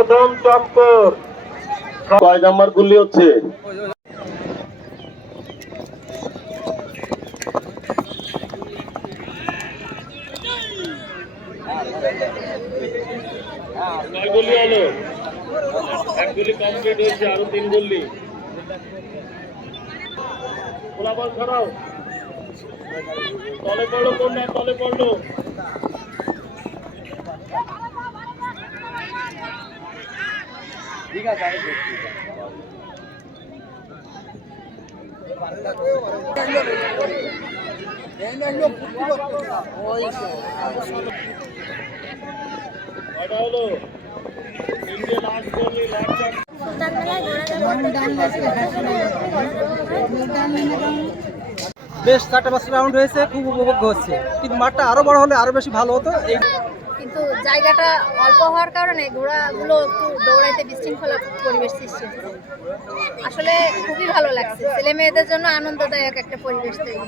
প্রথম চক্কর। কয় নাম্বার গুলি হচ্ছে? কয় গুলি হলো? এক গুলি কমপ্লিট হয়েছে, আরো 3 গুলি। গোলাবল ছড়াও, তলে পড়লো, কোনটা তলে পড়লো? ঠিক আছে, আমি দেখছি। কয়টা হলো? তিনটে লাস্ট করলি, লাস্ট। বেশ 4-5 রাউন্ড হয়েছে, খুব উপভোগ্য হচ্ছে, কিন্তু মাঠটা আরো বড় হলে আরো বেশি ভালো হতো। কিন্তু জায়গাটা অল্প হওয়ার কারণে ঘোড়াগুলো একটু দৌড়াইতে বিশৃঙ্খলা পরিবেশ সৃষ্টি হচ্ছে। আসলে খুবই ভালো লাগছে, ছেলে মেয়েদের জন্য আনন্দদায়ক একটা পরিবেশ তৈরি।